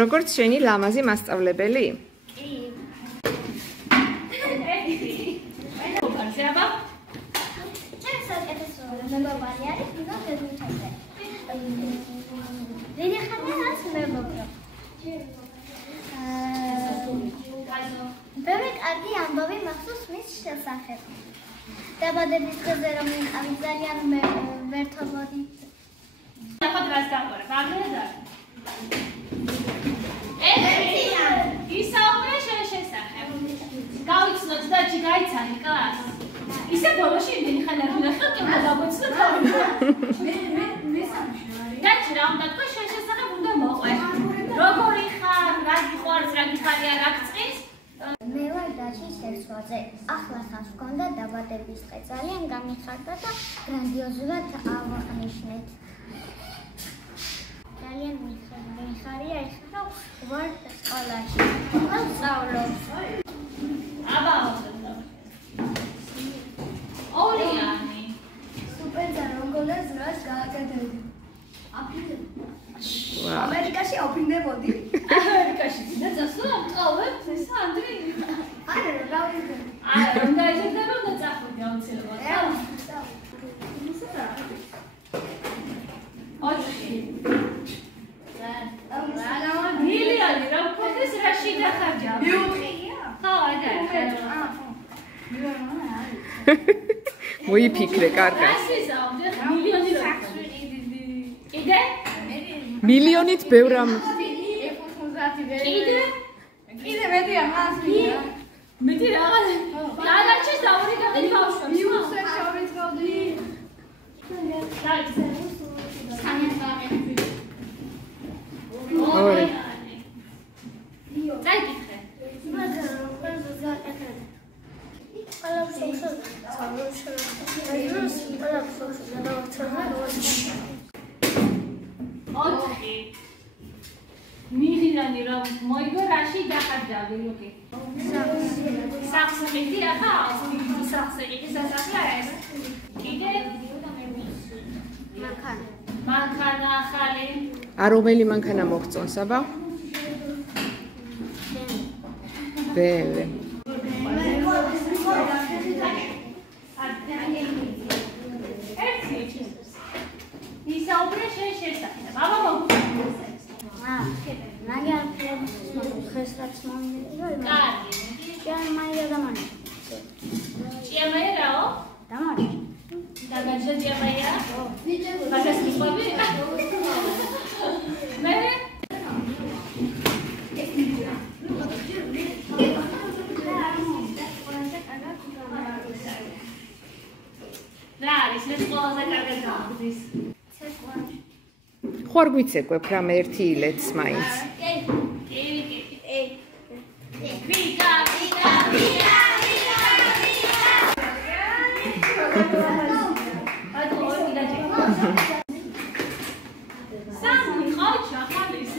როგორც შენი ლამაზი მასწავლებელი? კი. ბევრი კარგი ამბავი მახსოვს მის შესახებ. დაბადების დღეზე რომ ამი ძალიან ვერთობოდით. ნახოთ რას დაყურებ. აღნიშნე. ისაუბრე შენ შესახებ. გავიცნოთ და ჭი გაიცანი კლასს. ისე ბოლოში იმდენი ხანი არ ვნახე, კიდევ დაგვეცნო თავი. მე სამშობლოა. დაჭი რა უნდა თქვა შენ შესახებ უნდა მოყვე. როგორი ხარ, რა გიყვარს, რა გიხარია, რა გწყის? მე ვარ დაჭის ერთვაზე. ახლა ხანს გქონდა დაბადების დღე. ძალიან გამიხარდა და გრანდიოზულად ავაღნიშნეთ. ძალიან მიხარია ეხლა ვარ სკოლაში. ვსწავლობ. აბა ორიანი. სუპერ და როგორ ზრას გააკეთებდი. ამერიკაში ოფინდებოდი. ამერიკაში და ზასულა მწოვებს ეს ანდრი. არა, გავიგე. არა, რომ დაიჯერდება და წახვიდე აუცილებლად. ოჩი. მილიონი რა ფოთეს რაში დახარჯა? მიუღია. ხო, არა. მოიფიქრე კარგად. ასიზავდე მილიონი რა. კიდე? მილიონით ბევრ ამ კიდე მეტია მას მია. მეტი რაღაც. დადარჩეს დაურიგავდი ბავშვებს. მიუსე შევიწავდი. ორი. წაიკითხე. ოთხი. მილიონი რომ მოიგო რაში დახარჯავდი ლუკი? სახსრიდი ახლა სახსრიდი სასახლე ეს. კიდე? მანქანა ახალი. რომელი მანქანა მოგწონს აბა? ბემვე. ისაუბრე შენ შესახებ. აბა მოგწონს. მაგარ ხესრაც მომირო. კარგი. ჭიამაია დამანი. ჭიამაია რაო? დამანი. დაგაჭდა ჭიამაია? მაგას მიყვები? მე რა არის ეს ყველაზე კარგი გამოგდის? ხო არ გვიცეკვებ რამე ერთი ილეთს მაინც. ვიკა. სამი ხოჭა ხალის.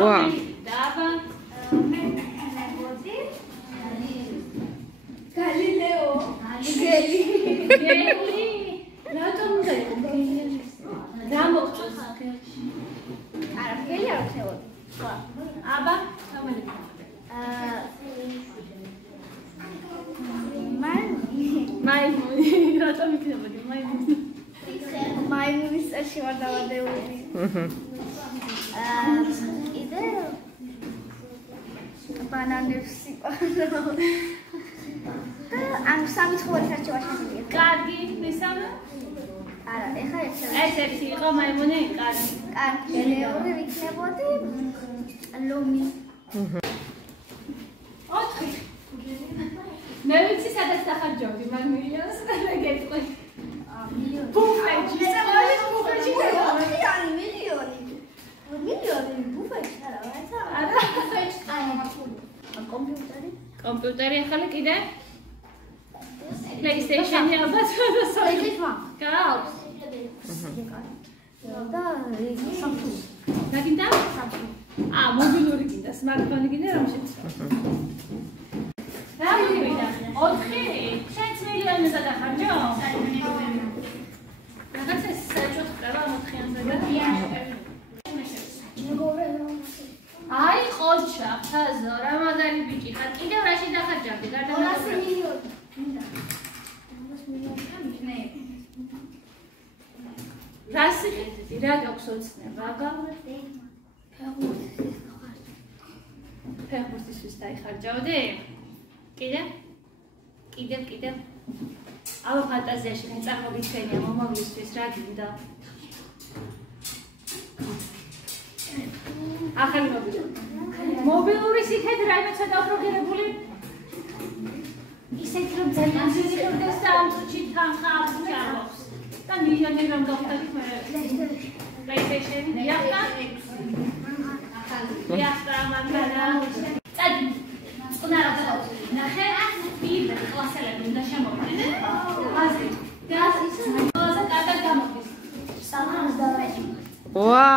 ვა. დაბა. გალილეო. გელი. რატომ უნდა იყო გელი? გამოგწოს ახერში. არა, გელი არ ხევოდი. აბა, რომელი? მაიმუნი. რატომ იქნებოდი მაიმუნი? მაიმუნის წერში ვარ დავადეული. იდე ბანანებს სიყვარულო. ამ სამი ცხოველის არჩევა შემიძლია. კარგი, მესამე? არა, ეხლა ეს ერთი იყო მაიმუნი, კარგი. კარგი, მეორე ვიქნებოდი ლომი. ოთხი. მე ვიცი სადაც დახარჯავდი მაგ მილიონს და მე გეტყვი. ბუფეტში. ბუფეტში არის მილიონი. მილიონი ბუფეტში არა, არა, ბუფეტში არა. კომპიუტერი? კომპიუტერი ახალი კიდე? PlayStation-ი ალბათ და PlayStation. გავს. და Samsung. რა გინდა? Samsung. მობილური გინდას smartphone გინდა რომ შეცვალ. რა მივიდა? 4? შენც მილიონზე დახარჯო? რაღაცა საერთოდ ყრება 4-იანზე და აი ყოჩა, ხაზო, რა მაგარი ბიჭი ხარ. კიდევ რაში დახარჯავდი? გარდა 200 მილიონი. რა სიხეთი, რა გაქვს ოცნება, გავუერთდი? ფეხბურთისთვის დაიხარჯავდი? კიდევ? აბა ფანტაზიაში წარმოგვიჩვენია მომავლისთვის რა გინდა? ახალი მობილური სიქეთ რაიმე ცოტა უფრო გერებული? ისეთ რომ ძალიან ძირითადად და ამ წუთში თანხა აღწევს. და მილიონი რომ გავხდით მე. PlayStation იახტა? იახტა მაგარა. წადი. წყნარა ნახე პირველი კლასელები უნდა შემოვიდნენ. აზრი. და ისე კარგად გამოგდის. სამას დავაჭი. ვა,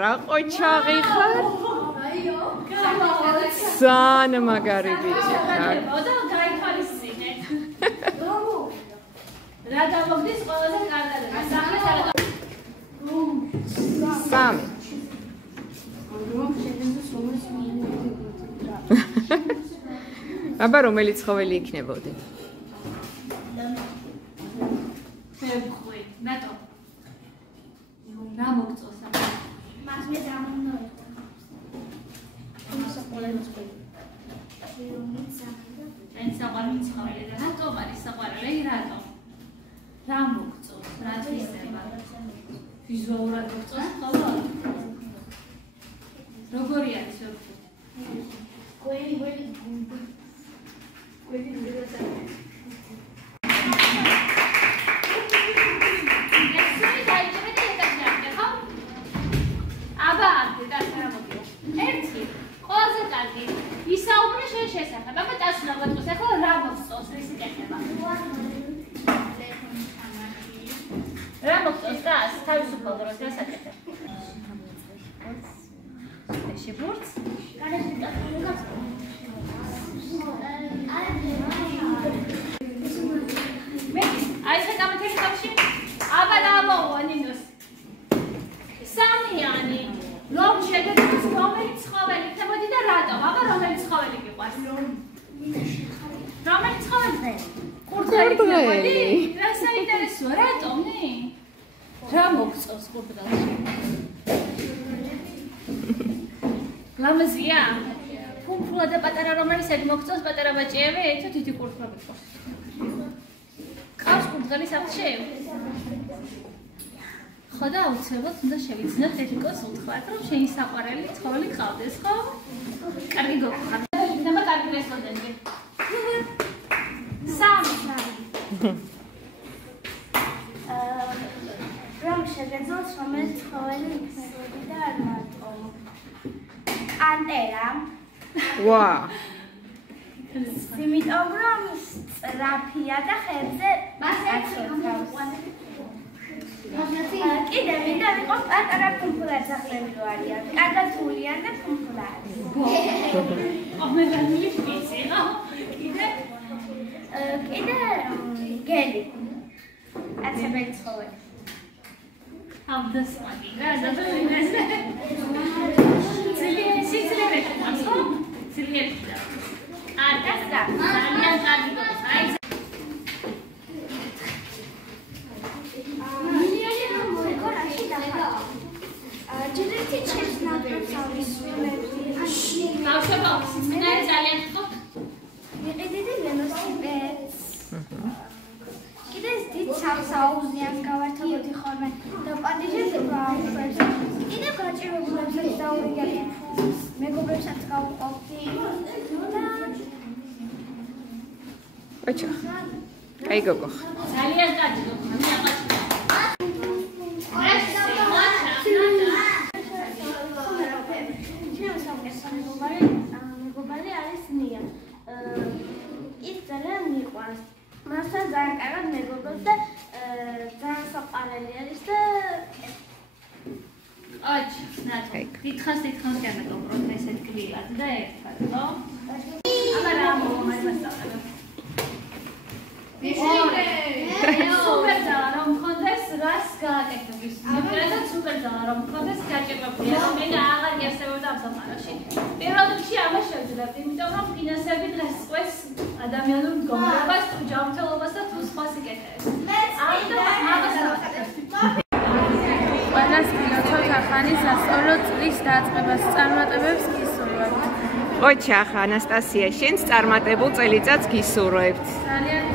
რა ყოჩაღი ხარ? აიო. ძალიან მაგარი ბიჭი ხარ. და გაითვალისწინეთ. რა გამოგდის ყველაზე კარგად. სახლის არა. 3. აბა რომელი ცხოველი იქნებოდი? ფეხბურთი. ნატო. რა მოგწოს აბა? მას მე დამონოეთა. εν საყვარელი ცხოველი და რატომ არის საყვარელი? რატომ? რა მოგწოს? რა თვისება? ვიზუალურად მოგწოს ხოლმე? როგორი არის ვერფი? გველი აბა, და რა მოგიო? ერთი, ყველაზე კარგი. ისაუბრე შენ შესახებ. აბა დასუნა გვეტყვის ახლა რა მოგწოს რისი კეთება? რა მოგწოს დას? თავისუფალ დროს დასაკეთებ. ეში ბურთს? მე აი ეს გამეთელი ხალხი აბა დამოვა ნინოს. სამიანი რომ შეგეძლოს რომელი ცხოველი ხდებოდი და რატომ? აბა რომელი ცხოველი გიყვარს? რომელი ცხოველი? ყურდღელი. რა საინტერესოა, რატომი? რა მოგწოს ყურდღელში? ლამაზია? ფუმფულა და პატარა რომელიცები მოგწოს პატარა ბაჭიები, თუ თითი ყურდღლა გიყვარს. ყავს ყურდღელი სახლში? ხო და აუცილებლად უნდა შევიცნოთ ეთიკოს უთხრათ, რომ შენი საყვარელი ცხოველი ყავდეს, ხო? კარგი გოგოხარ. ნება კარგი რესტორანტი. 3. რომ შეგეძლოს რომელიც ცხოველი იქნებოდი და არ მარტო. პანტერა. ვა. იმიტომ რომ სწრაფია და ხერზე აცხოვს. კიდე მინდა ვიყოს პატარა ფუმფულაცახლები რო არიან. კარგათულიან და ფუმფულარი. ამერანი ვიცი, რა? კიდე გელი. აცებელი ცხოველი. ავდასმაგი რა ზოგადად. სიცილე ხო? სიცილე. და ძალიან კარგი გოგოს. აი საუზნიანს გავართავოდი ხოლმე და პატიჟებს ვაუშვებს. კიდევ გაჭირებულებსაც დაურიგებდი. მეგობრებსაც გავუყოფდი და ოჩა. აი გოგო. ძალიან კარგი გოგო. მეგობარი არის ნია. ის ძალიან მიყვარს. მასთან ძალიან კარგად მეგობრობს და ძალიან საყვარელი არის და ოჩ, ნატო. დიდხანს კი ამეტყობროთ ესეთ კბილად და ერთად, ხო? აბა რა მომასწავლე. სუპერძალა რომ მქონდეს, რას გააკეთებ ის? მეფერადაც სუპერძალა რომ მქონდეს, გაჭირვებულია, რომ მე აღარ იარსებობდა ამ სამყაროში. პირველ რიგში ამას შევძლებთ, იმიტომ რომ ფინანსები დღეს წყვეს ადამიანურ მდგომარეობას, თუ ჯანმრთელობას და თუ სხვა სიკეთეებს. ამას ავაკეთებ. ყველას გილოცავთ ახალი სასწავლო წლის დაწყებას წარმატებებს გისურვებთ. ოჩახ ანასტასია, შენს წარმატებულ წელიწადს გისურვებთ. ძალიან